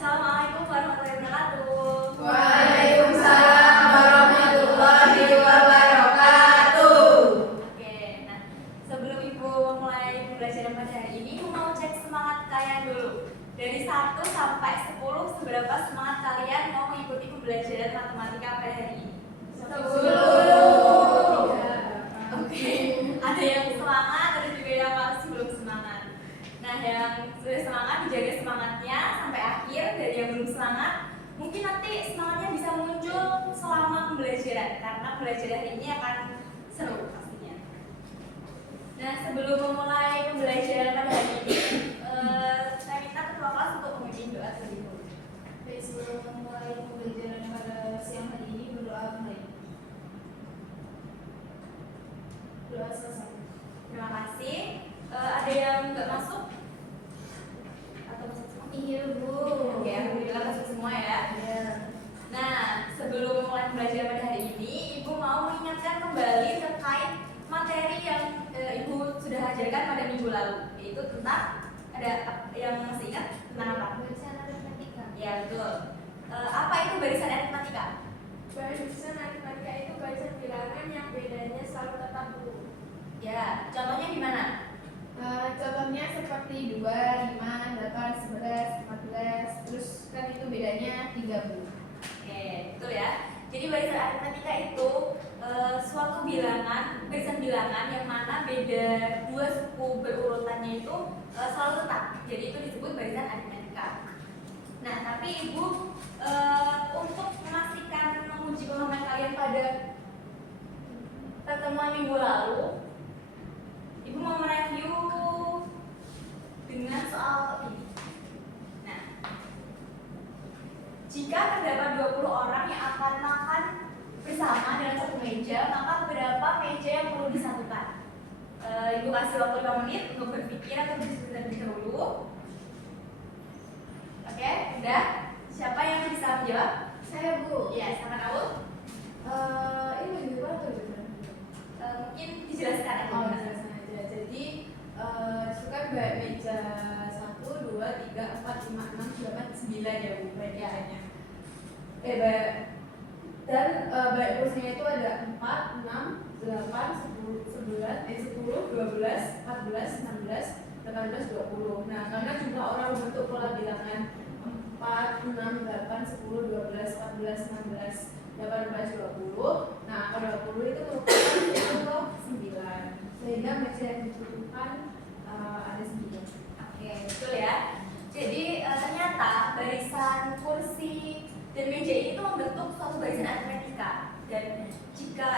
Assalamualaikum warahmatullahi wabarakatuh. Waalaikumsalam warahmatullahi wabarakatuh. Oke, nah sebelum Ibu memulai pembelajaran pada hari ini, Ibu mau cek semangat kalian dulu. Dari 1 sampai 10, seberapa semangat kalian mau mengikuti pembelajaran matematika pada hari ini? 10. Oke, ada yang semangat, ada juga yang masih belum semangat. Nah, yang sudah semangat dijaga semangatnya sampai akhir. Dari yang belum semangat, mungkin nanti semangatnya bisa muncul selama pembelajaran, karena pembelajaran ini akan seru pastinya. Nah, sebelum memulai pembelajaran pada hari ini, saya minta ketua kelas untuk memimpin doa terlebih dahulu. Sebelum memulai pembelajaran pada siang hari ini, berdoa mulai. Doa selesai. Terima kasih. Ada yang nggak masuk? Atau masuk semua? Iya, Bu. Oke, alhamdulillah masuk semua ya. Iya. Nah, sebelum mulai pembelajaran pada hari ini, Ibu mau mengingatkan kembali terkait materi yang Ibu sudah ajarkan pada minggu lalu, yaitu tentang, ada yang masih ingat tentang apa? Barisan aritmatika. Ya, betul. Apa itu barisan aritmatika? Barisan aritmatika itu barisan bilangan yang bedanya selalu tetap, Bu. Ya, contohnya gimana? Contohnya seperti 2, 5, 8, 11, 14. Terus kan itu bedanya 3, Bu. Oke, betul ya. Jadi barisan aritmatika itu suatu bilangan, barisan bilangan yang mana beda dua suku berurutannya itu selalu tetap. Jadi itu disebut barisan aritmatika. Nah, tapi Ibu untuk memastikan menguji pemahaman kalian pada pertemuan minggu lalu, Ibu mau mereview dengan soal ini. Nah, jika terdapat 20 orang yang akan makan bersama dalam satu meja, maka berapa meja yang perlu disatukan? Ibu kasih waktu 5 menit untuk berpikir atau berdiskusi terlebih dahulu. Oke, udah? Siapa yang bisa menjawab? Saya, Bu. Iya, siapa tahu? Ini lebih berat atau gimana? Mungkin dijelaskan aja. Oh, jelasin aja. Jadi itu kan meja 1, 2, 3, 4, 5, 6, 8, 9 ya, Bu, mejanya. Dan baik kursinya itu ada 4, 6, 8, 10, 11, 10, 12, 14, 16, 18, 20. Nah, karena jumlah orang membentuk pola bilangan 4, 6, 8, 10, 12, 14, 16, 18, 20. Nah, angka 20 itu merupakan 9. Sehingga meja yang dibutuhkan ada 9. Oke, betul ya. Jadi ternyata barisan kursi dan meja ini tuh membentuk suatu barisan aritmatika. Dan jika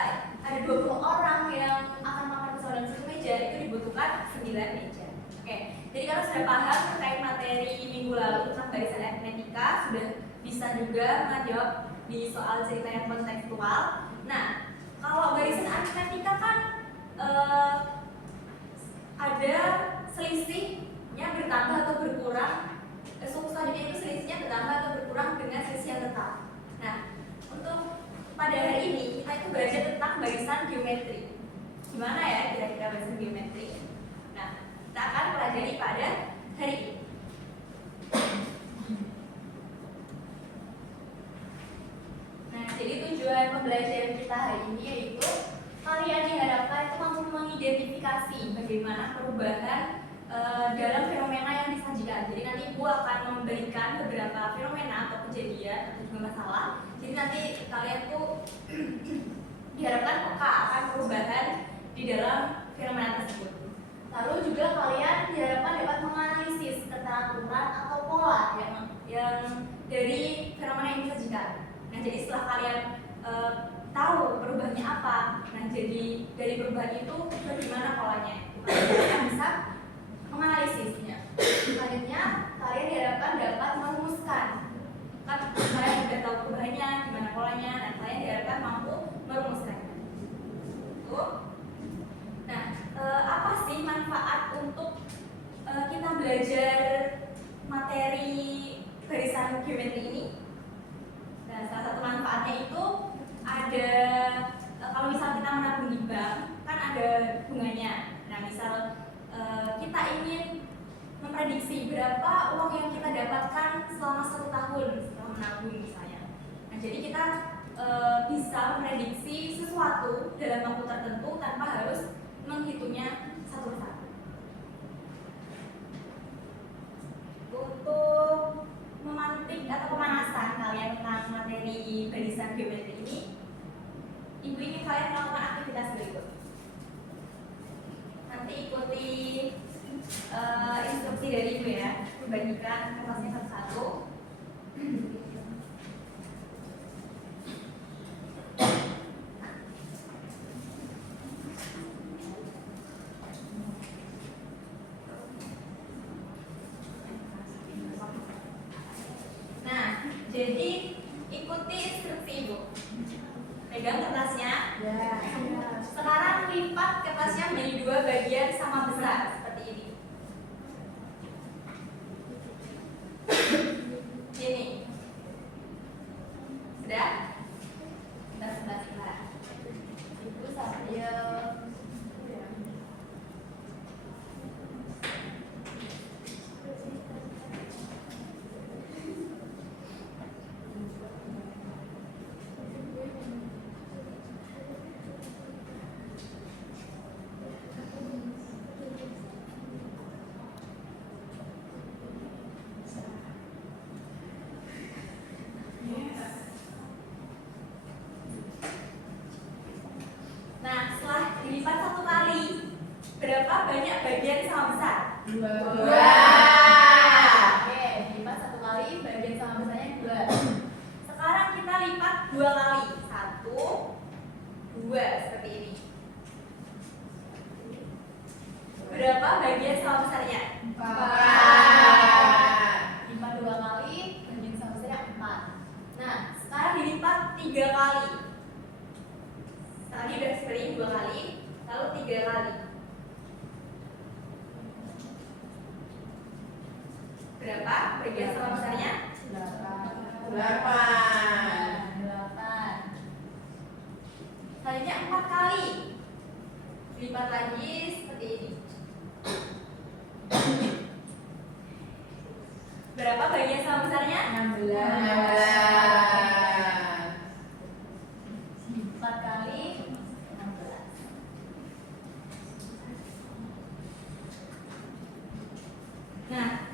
ada 20 orang yang akan makan bersama dalam satu meja, itu dibutuhkan 9 meja. Oke, jadi kalau sudah paham terkait materi minggu lalu tentang barisan aritmatika, sudah bisa juga menjawab di soal cerita yang kontekstual. Nah, kalau barisan aritmatika kan ada selisihnya bertambah atau berkurang. Suku selanjutnya itu selisihnya bertambah atau berkurang dengan selisih yang tetap. Nah, untuk pada hari ini kita itu belajar tentang barisan geometri. Gimana ya kira-kira barisan geometri? Nah, kita akan pelajari pada hari ini. Nah, jadi tujuan pembelajaran kita hari ini yaitu kalian diharapkan itu mampu mengidentifikasi bagaimana perubahan dalam fenomena yang disajikan. Jadi nanti Ibu akan memberikan beberapa fenomena atau kejadian atau juga masalah. Jadi nanti kalian tuh diharapkan peka akan perubahan di dalam fenomena tersebut. Lalu juga kalian diharapkan dapat menganalisis keteraturan atau pola yang dari fenomena yang disajikan. Nah, jadi setelah kalian tahu perubahannya apa, nah jadi dari perubahan itu bagaimana polanya, kalian bisa menganalisisnya. Selanjutnya kalian diharapkan dapat merumuskan, kan kalian sudah tahu perubahannya, gimana polanya, dan kalian diharapkan mampu merumuskannya. Nah, apa sih manfaat untuk kita belajar materi barisan geometri ini? Nah, salah satu manfaatnya itu ada kalau misal kita menabung di bank kan ada bunganya. Nah, misal kita ingin memprediksi prediksi berapa uang yang kita dapatkan selama 1 tahun setelah menabung misalnya. Nah, jadi kita bisa memprediksi sesuatu dalam waktu tertentu tanpa harus menghitungnya satu persatu. Untuk memantik atau pemanasan kalian tentang materi barisan geometri ini, Ibu ingin kalian melakukan aktivitas berikut. Nanti ikuti instruksi dari Ibu ya, bagikan kertasnya satu-satu. Nah, jadi ikuti instruksi Ibu. Pegang kertasnya. Ya. Sekarang lipat kertasnya menjadi 2 bagian sama besar seperti ini. Ini. Sudah? Kita sebelah. Ibu sambil Nah, setelah dilipat 1 kali, berapa banyak bagian sama besar? 2. Oke, dilipat 1 kali, bagian sama besarnya 2. Sekarang kita lipat 2 kali. 1, 2, seperti ini. Berapa bagian sama besarnya? 4. Lipat 2 kali, bagian sama besarnya 4. Nah, sekarang dilipat 3 kali. Tadi udah seperti ini 2 kali, lalu 3 kali. Berapa bagian sama besarnya? 8. Selanjutnya 4 kali. Lipat lagi seperti ini. Berapa bagian sama besarnya? 16. 4 kali 16. Nah,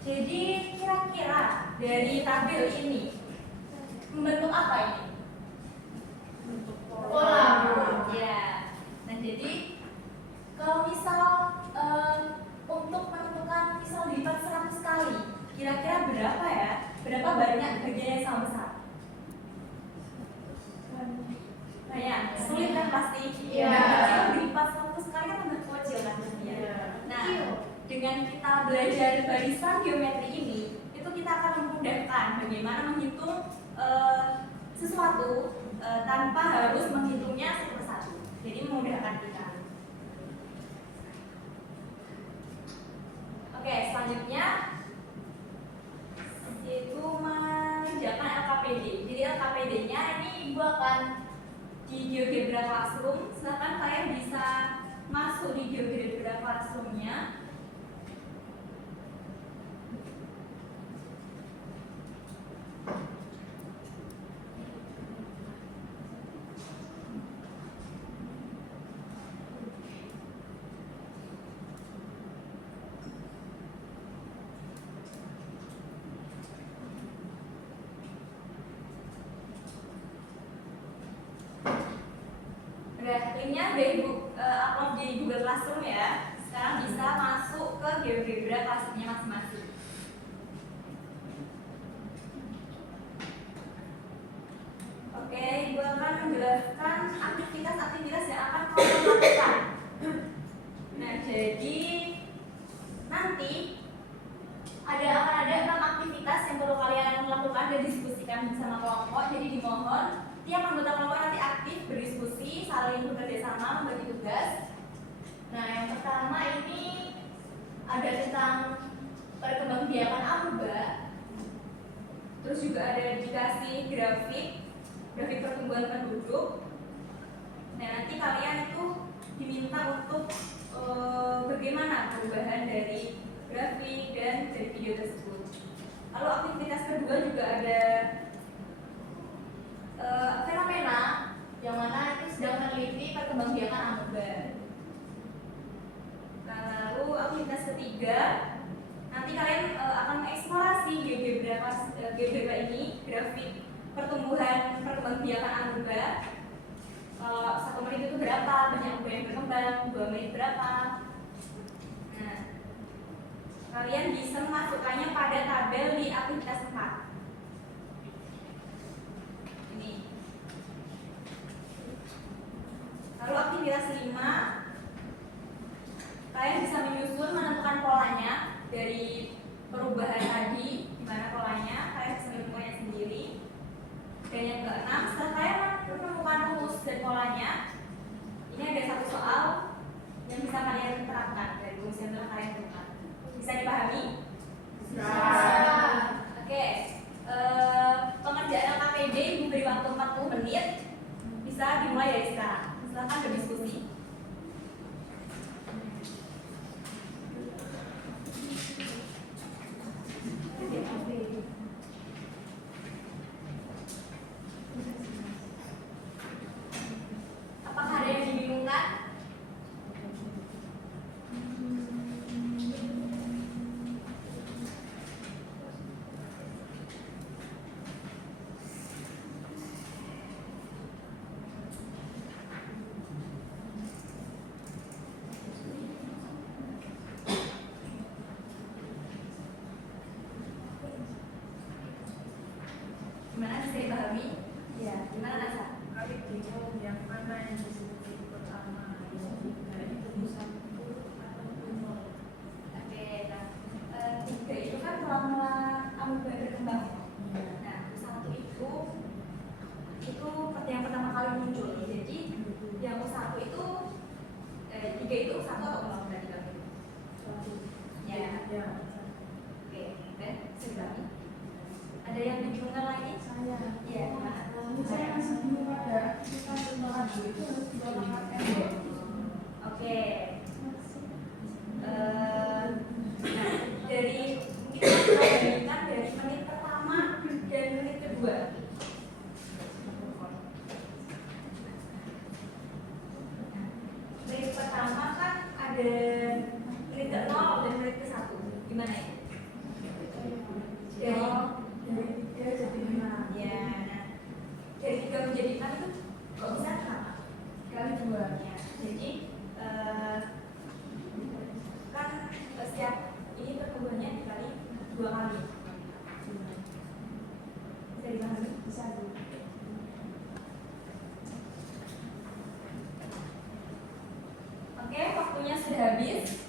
jadi kira-kira dari tabel ini membentuk apa ini? Pola. Ya. Nah, jadi kalau misal untuk menentukan misal dilipat 100 kali, kira-kira berapa ya? Berapa banyak bagian yang sama besar? Nah ya, sulit kan pasti. Iya. Kalau dilipat 100 kali kan tambah kecil kan pastinya. Iya. Nah, dengan kita belajar barisan geometri ini, itu kita akan memudahkan bagaimana menghitung sesuatu tanpa harus menghitungnya satu persatu. Jadi memudahkan kita. Oke, selanjutnya yaitu mengerjakan LKPD. Jadi LKPD-nya ini Ibu akan di GeoGebra Classroom. Silakan kalian bisa masuk di GeoGebra Classroom-nya. Udah, linknya udah Ibu upload di Google Classroom ya. Sekarang bisa masuk ke GeoGebra Classroom-nya masing-masing. Oke, Ibu akan menjelaskan aktivitas-aktivitas yang akan kamu lakukan. Nah, jadi nanti akan ada 6 aktivitas yang perlu kalian lakukan dan diskusikan bersama kelompok. Jadi dimohon tiap anggota kelompok nanti aktif berdiskusi, saling bekerja sama, membagi tugas. Nah, yang pertama ini ada tentang perkembangbiakan amuba. Terus juga ada dikasih grafik pertumbuhan penduduk. Nah, nanti kalian itu diminta untuk bagaimana perubahan dari grafik dan Lalu aktivitas kedua juga ada fenomena yang mana itu sedang meneliti perkembangbiakan amoeba. Nah, lalu aktivitas ketiga nanti kalian akan mengeksplorasi GBK ini, grafik pertumbuhan perkembangbiakan amoeba. Kalau 1 menit itu berapa banyak amoeba yang berkembang, 2 menit berapa. Nah, kalian bisa memasukkannya pada tabel di aktivitas 4. Ini. Lalu aktivitas 5, kalian bisa menyusun, menentukan polanya dari perubahan tadi. Gimana polanya? Kalian bisa menentukannya sendiri. Dan yang ke-6, setelah kalian menemukan rumus dan polanya, ini ada satu soal yang bisa kalian terapkan dari rumus yang telah kalian temukan. Bisa dipahami? Bisa. Oke. Pengerjaan LKPD Ibu beri waktu 40 menit. Bisa dimulai dari sekarang. Silakan berdiskusi. Apakah ada yang dibingungkan? Gimana bisa dipahami? Ya, gimana Nasa? Kali bingung yang mana yang disebut pertama, yang tiga itu bisa 10 atau 0. Oke, nah, 3 itu kan mula-mula amoeba berkembang. Nah, 1 itu yang pertama kali muncul. Jadi yang 1 itu 3 itu 1 atau 0 berarti kan? Ya. Ya. Oke, dan sebelumnya ada yang dibingungkan lagi? Saya. Iya, gimana? Saya masih bingung pada kita setelah itu harus ditolak Oke. Nah, dari kita bandingkan dari menit pertama dan menit kedua. Menit pertama kan ada menit ke 0 dan menit ke 1. Gimana ya? dari 3 jadi 5. Ya, nah, dari 3 menjadi 4 itu kok bisa kenapa? Kali 2. Ya, jadi kan setiap ini pertumbuhannya dikali 2 kali. Bisa dipahami? Bisa Bu. Oke, waktunya sudah habis.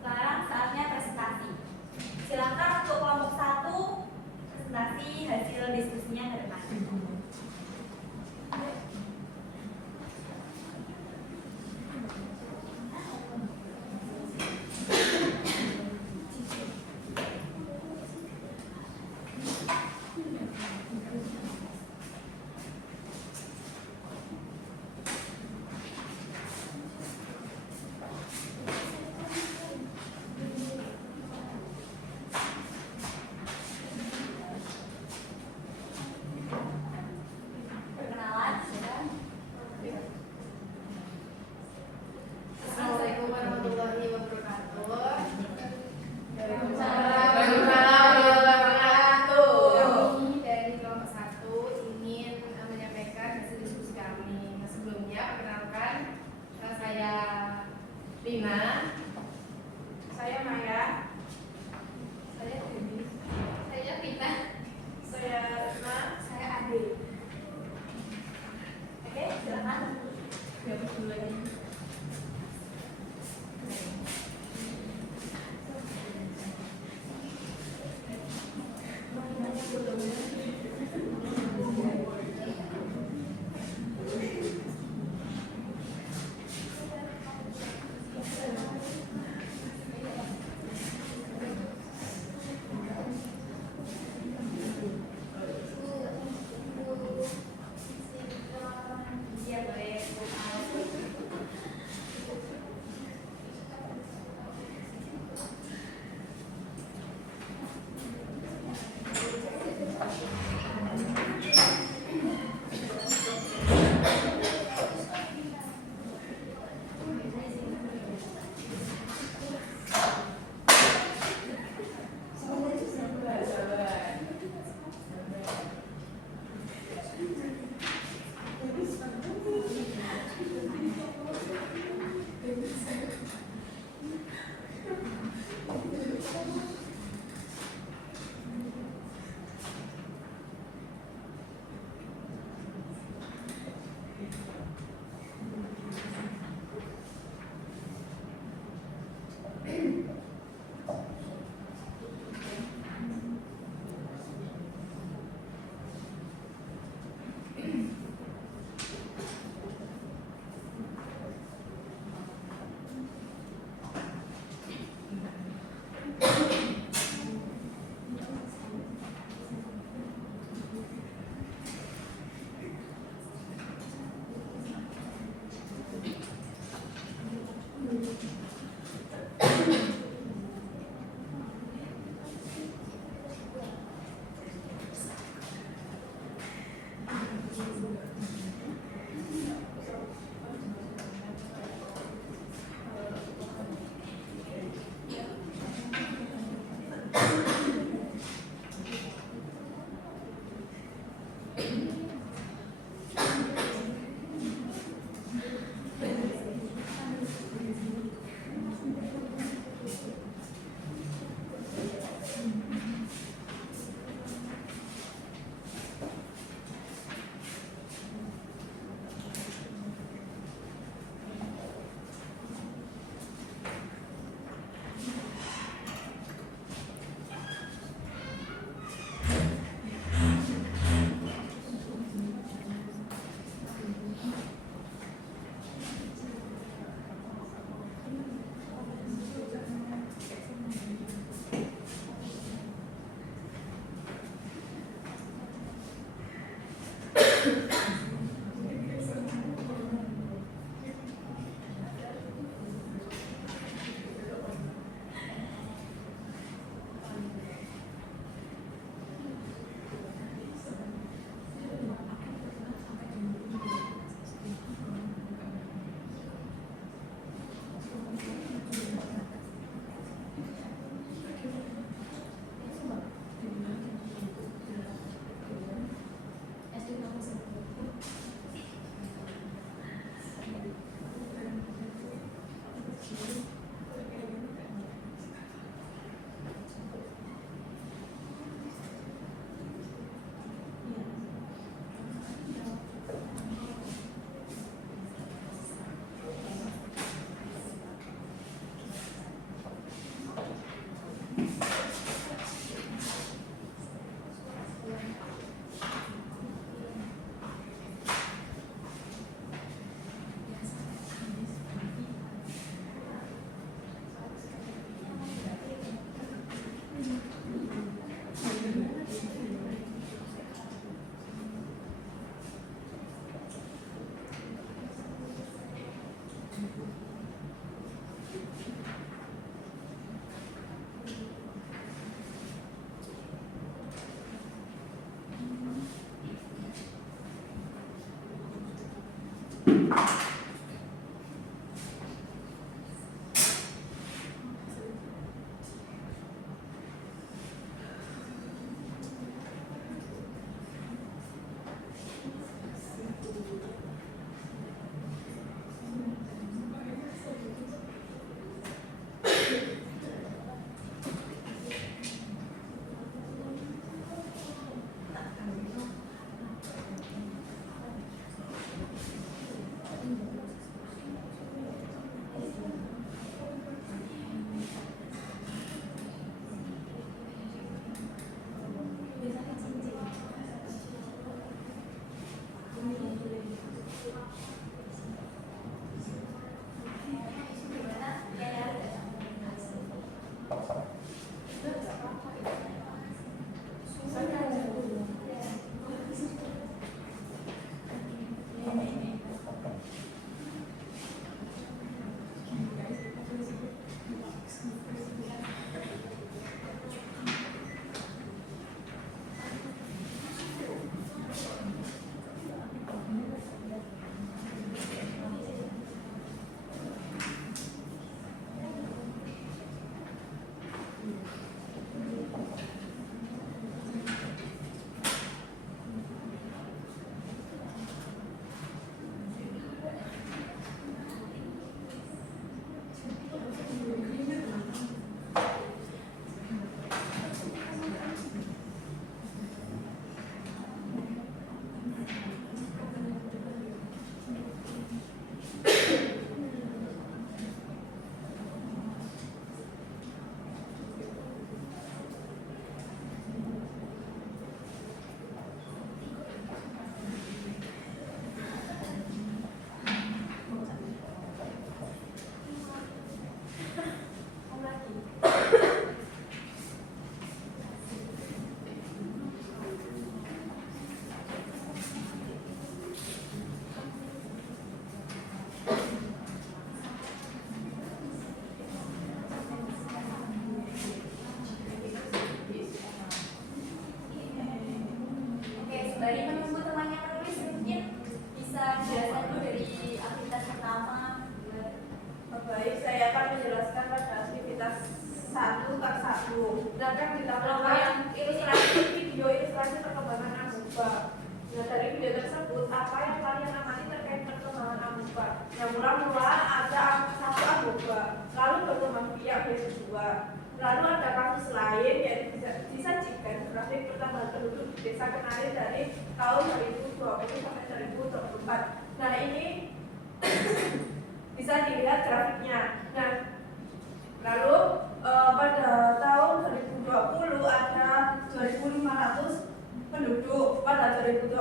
Sekarang saatnya presentasi. Silakan untuk kelompok 1 presentasi hasil diskusinya ke depan. Perkenalan, silakan. Assalamualaikum warahmatullahi wabarakatuh. Waalaikumsalam. Kami dari kelompok 1 ingin menyampaikan hasil diskusi kami. Nah, sebelumnya perkenalkan, saya Rina, saya Maya, saya Dewi, saya Vina, saya Retna, saya Ade. Oke, silakan. Gabung dulu lagi. Sedangkan kita yang ilustrasi video ilustrasi perkembangan amuba. Nah, dari video tersebut, apa yang kalian amati terkait perkembangan amoeba? Yang mula-mula ada satu amoeba, lalu berkembang biak menjadi dua. Lalu ada kasus lain yang disajikan grafik pertambahan penduduk di Desa Kenari dari tahun 2020 sampai 2024. Nah, ini bisa dilihat grafiknya. Nah, lalu pada tahun 2020 ada 2.500 penduduk, pada 2021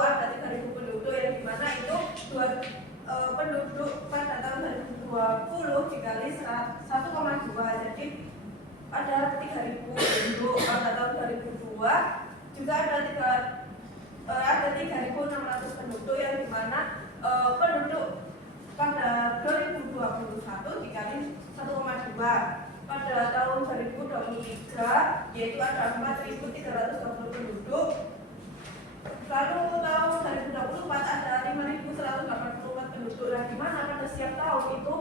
ada 3.000 penduduk, yang dimana itu penduduk pada tahun 2020 dikali 1,2, jadi ada 3.000 penduduk. Pada tahun 2002 juga ada 3.600 penduduk, yang dimana penduduk pada 2021 dikali 1,2. Pada tahun 2023 yaitu ada 4.320 penduduk. Lalu tahun 2024 ada 5.184 penduduk. Nah, dimana pada setiap tahun itu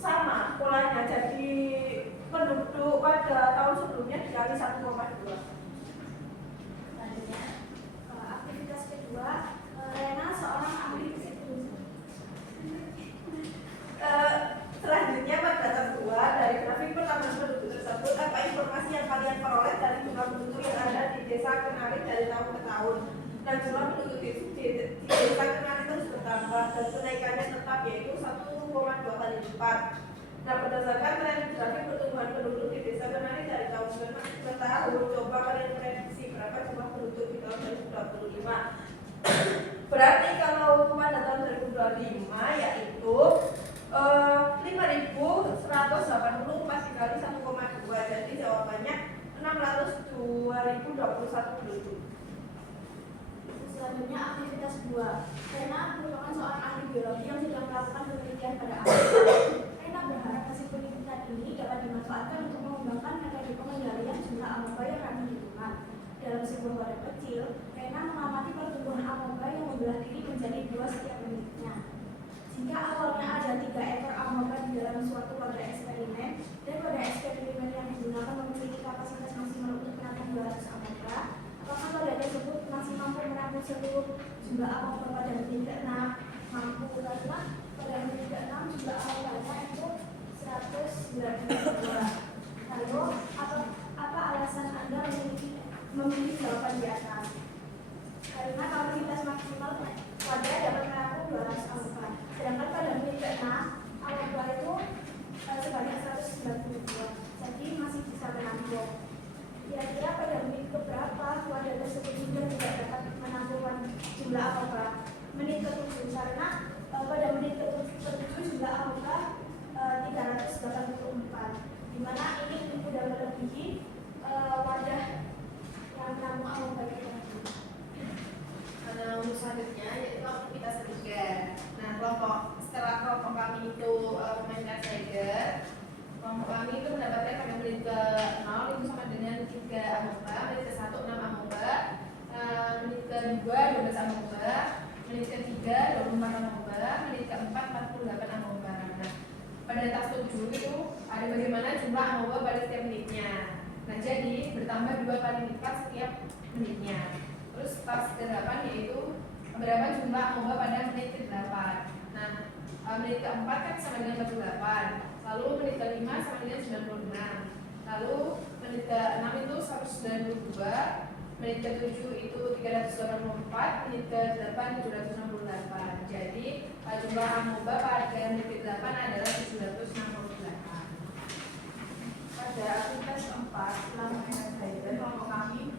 sama polanya, jadi penduduk pada tahun sebelumnya dikali 1,2. Selanjutnya, aktivitas kedua, Rena seorang ahli psikologi. Selanjutnya pada kedua dari grafik pertambahan penduduk tersebut, apa informasi yang kalian peroleh dari jumlah penduduk yang ada di Desa Kenari dari tahun ke tahun? Dan jumlah penduduk di Desa Kenari terus bertambah dan kenaikannya tetap, yaitu 1,2 kali lipat. Nah, berdasarkan tren grafik pertumbuhan penduduk di Desa Kenari dari tahun ke tahun, coba kalian prediksi berapa jumlah penduduk di tahun 2025. Berarti kalau pada tahun 2025 yaitu 5.184 dikali 1,2, jadi jawabannya 602.021 penduduk. Selanjutnya aktivitas 2. Rena merupakan seorang ahli biologi yang sedang melakukan penelitian pada amoeba. Rena berharap hasil penelitian ini dapat dimanfaatkan untuk mengembangkan metode pengendalian jumlah amoeba yang ramai di lingkungan. Dalam sebuah wadah kecil, Rena mengamati pertumbuhan amoeba yang membelah diri menjadi 2 setiap menitnya. Jika awalnya ada 3 ekor amoeba di dalam suatu wadah eksperimen, dan wadah eksperimen yang digunakan memiliki kapasitas maksimal untuk menampung 200 amoeba, apakah wadah tersebut masih mampu menampung seluruh jumlah amoeba pada menit ke-6? Mampu, karena pada menit ke-6 jumlah amoeba itu 192. Lalu, apa alasan Anda memilih jawaban di atas? Karena kapasitas maksimal wadah dapat menampung 200 amoeba. Sedangkan pada menit ke-6 amoeba itu sebanyak 192, jadi masih bisa menampung. Kira-kira pada menit keberapa wadah tersebut sudah tidak dapat menampung jumlah amoeba? Menit ke-7, karena pada menit ke-7 jumlah amoeba 384, di mana ini sudah melebihi wadah yang menampung amoeba itu. Untuk selanjutnya yaitu aktivitas ketiga. Nah, setelah kelompok kami itu memainkan Tiger, kelompok kami itu mendapatkan pada menit ke-0 itu sama dengan 3 amoeba, menit ke-1 6 amoeba, menit ke-2 12 amoeba, menit ke-3 24 amoeba, menit ke-4 48 amoeba. Nah, pada tas 7 itu ada bagaimana jumlah amoeba pada setiap menitnya. Nah, jadi bertambah 2 kali lipat setiap menitnya. Terus tas ke-8 yaitu berapa jumlah amoeba pada menit ke-8. Nah, menit ke-4 kan sama dengan 48. Lalu menit ke-5 sama dengan 96. Lalu menit ke-6 itu 192. Menit ke-7 itu 384. Menit ke-8 768. Jadi jumlah amoeba pada menit ke-8 adalah 768. Pada aktivitas keempat, setelah menggunakan Tiger, kelompok kami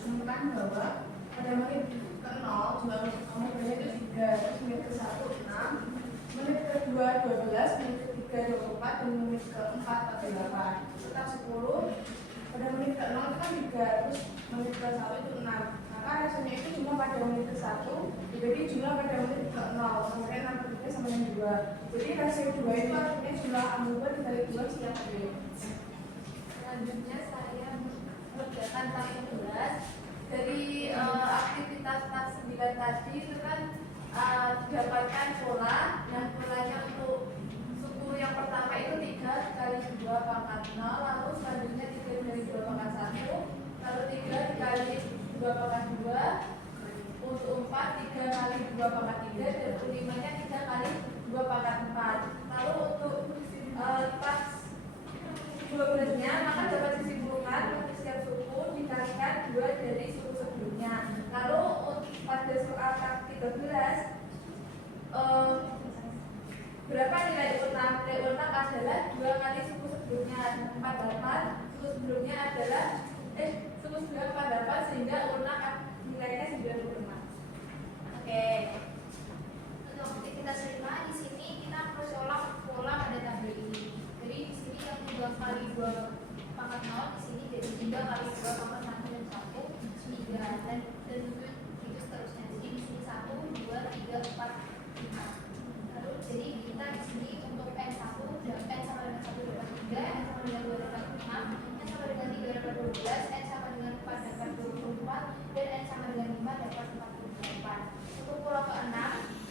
menemukan bahwa pada menit ke-0 jumlah amoeba itu 3, terus menit ke-1 6, menit ke-2 12, menit ke-3 24, dan menit ke-4 48. Serta 10 pada menit ke-0 itu kan 3, terus menit ke-1 itu 6. Maka rasanya itu cuma pada menit ke-1 dibagi jumlah pada menit ke-0, kemudian 6 per 3 sama dengan 2. Jadi rasio 2 itu artinya jumlah amoeba dibagi 2 siap ada. Selanjutnya saya mengerjakan tas 11. Dari aktivitas tas 9 tadi itu kan didapatkan pola. Nah, polanya untuk suku yang pertama itu 3 dikali 2 pangkat 0, lalu selanjutnya 3 dikali 2 pangkat 1, lalu 3 dikali 2 pangkat 2, untuk 4 3 kali 2 pangkat 3, dan untuk 5 nya 3 kali 2 pangkat 4. Lalu untuk pas 12 nya maka dapat disimpulkan untuk setiap suku dikalikan 2 dari suku sebelumnya. Lalu pada soal 13 berapa nilai utang? Nilai utang adalah 2 kali suku sebelumnya. 48 suku sebelumnya adalah suku sebelumnya 48 sehingga utang nilainya 95. Oke. Untuk aktivitas 5 di sini kita harus olah pola pada tabel ini. Jadi di sini yang 2 kali 2 pangkat 0 di sini jadi 3 kali 2 pangkat 1 dan 1 3 dan itu seterusnya. Jadi di sini 1 2 3 4 5. Lalu jadi kita di sini untuk n 1 n sama dengan 1 dapat 3, n sama dengan 2 dapat 5, n sama dengan 3 dapat 12, n sama dengan 4 dapat 24, dan n sama dengan 5 dapat 48. Untuk pola ke-6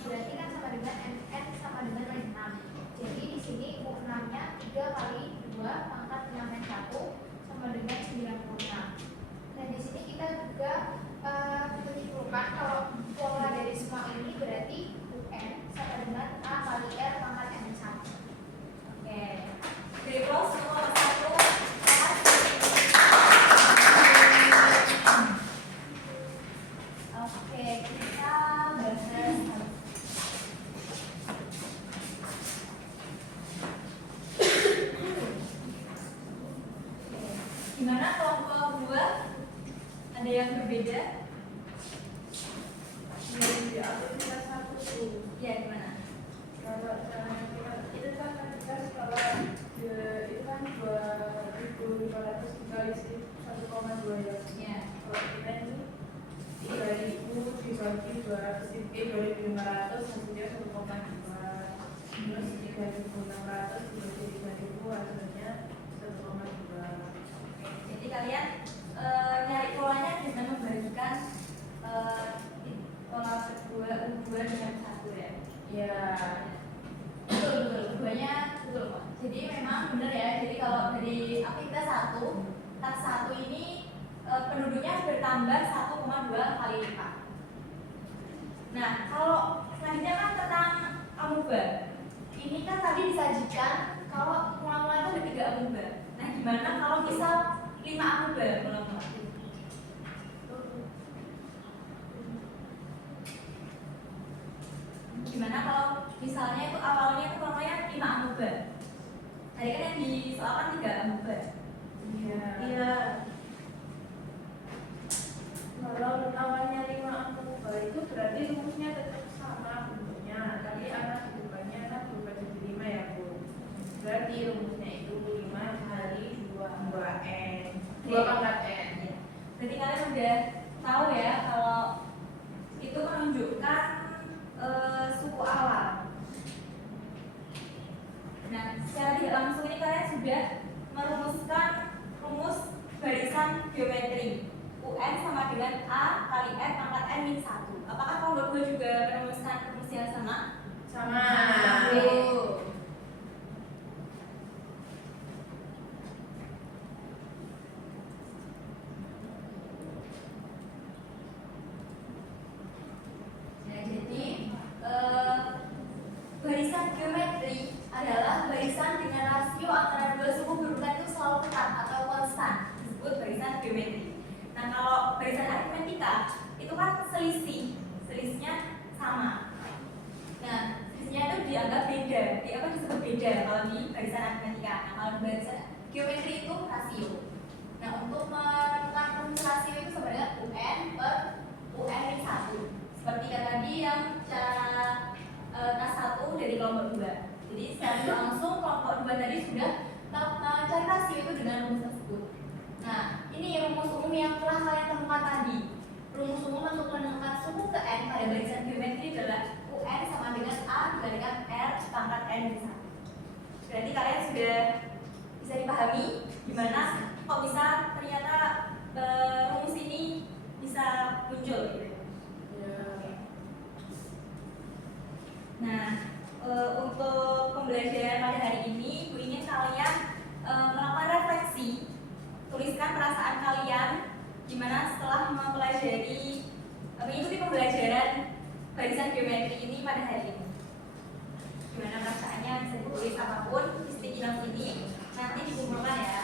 berarti kan sama dengan n sama dengan 6. Jadi di sini U6-nya 3 kali 2 pangkat 6n1 sama dengan 96. Dan di sini kita juga menyimpulkan kalau pola dari semua ini berarti UN sama dengan A kali R pangkat n1. Oke. Dari close nomor 1. Oke, kita bahas gimana kelompok 2? Ada yang berbeda? Jadi aktivitas 1 Ya, gimana? kalau itu kan kalau itu kan 2.500 dikali 1,2 ya. Ya. Kalau kita ini 3.000 dibagi 2.500 hasilnya 1,2. Terus 3.600 dibagi 3.000 hasilnya 1,2. Jadi kalian nyari polanya dengan membagikan pola kedua U2 dengan 1 ya. Ya. Betul, keduanya betul kok. Jadi memang benar ya. Jadi kalau dari aktivitas 1, tas 1 ini penduduknya bertambah 1,2 kali lipat. Nah, kalau selanjutnya kan tentang amuba. Ini kan tadi disajikan kalau mula-mula itu ada 3 amuba. Nah, gimana kalau misal 5 amuba mula-mula? Gimana kalau misalnya itu awalnya itu namanya 5 amuba? Tadi kan yang disoalkan 3 amuba. Iya. Kalau awalnya 5 amuba itu berarti rumusnya tetap sama bentuknya. Tadi anak berubahnya anak berubah jadi 5 ya Bu. Berarti rumusnya itu 5 kali 2n 2 pangkat n. Ya. Berarti kalian udah tahu ya kalau itu menunjukkan suku awal. Nah, secara tidak langsung ini kalian sudah merumuskan rumus barisan geometri. UN sama dengan A kali R pangkat N min 1. Apakah kelompok 2 juga merumuskan rumus yang sama? Sama. Nah, jadi barisan geometri adalah barisan dengan rasio antara dua suku berurutan itu selalu tetap atau konstan, disebut barisan geometri. Nah, kalau barisan aritmetika itu kan selisihnya sama. Nah, selisihnya itu dianggap beda, disebut beda kalau di barisan aritmetika. Nah, kalau di barisan geometri itu rasio. Nah, untuk menemukan rumus rasio itu sebenarnya UN per UN min 1. Seperti yang tadi yang cara tas 1 dari kelompok 2. Jadi secara langsung kelompok 2 tadi sudah cari rasio itu dengan rumus tersebut. Nah, ini rumus umum yang telah kalian temukan tadi. Rumus umum untuk menemukan suku ke N pada barisan geometri adalah UN sama dengan A dikalikan R pangkat N min 1. Berarti kalian sudah bisa dipahami gimana kok bisa ternyata rumus ini bisa muncul gitu. Nah, untuk pembelajaran pada hari ini, Bu ingin kalian melakukan refleksi, tuliskan perasaan kalian gimana setelah telah mengikuti pembelajaran barisan geometri ini pada hari ini. Gimana perasaannya? Bisa ditulis apapun di sticky note ini, nanti dikumpulkan ya.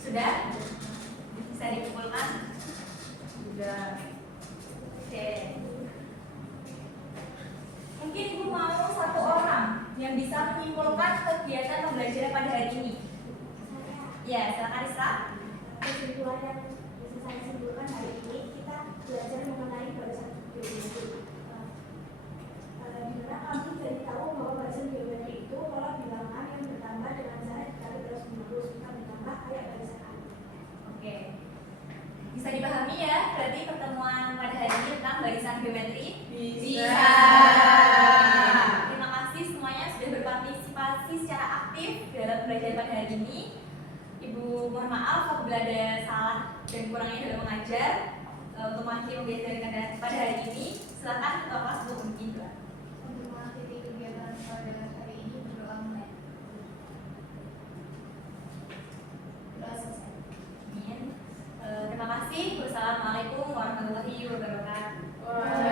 Sudah? Bisa dikumpulkan? Sudah. Oke. Mungkin Ibu mau satu orang yang bisa menyimpulkan kegiatan pembelajaran pada hari ini. Ya, silakan Isra. Kesimpulan yang bisa saya simpulkan hari ini, kita belajar mengenai barisan geometri. Di mana kami jadi tahu bahwa barisan geometri itu pola bilangan yang bertambah dengan cara dikali terus menerus, bukan ditambah kayak barisan angka. Oke. Bisa dipahami ya, berarti pertemuan pada hari ini tentang barisan geometri? Bisa. Terima kasih semuanya sudah berpartisipasi secara aktif dalam belajar pada hari ini. Ibu mohon maaf apabila ada salah dan kurangnya dalam mengajar. Untuk mengakhiri pembelajaran pada hari ini, silakan ketua kelas untuk memimpin doa. Untuk mengakhiri kegiatan pada hari ini berdoa mulai. Doa selesai. Amin. Terima kasih. Wassalamualaikum warahmatullahi wabarakatuh. Wah.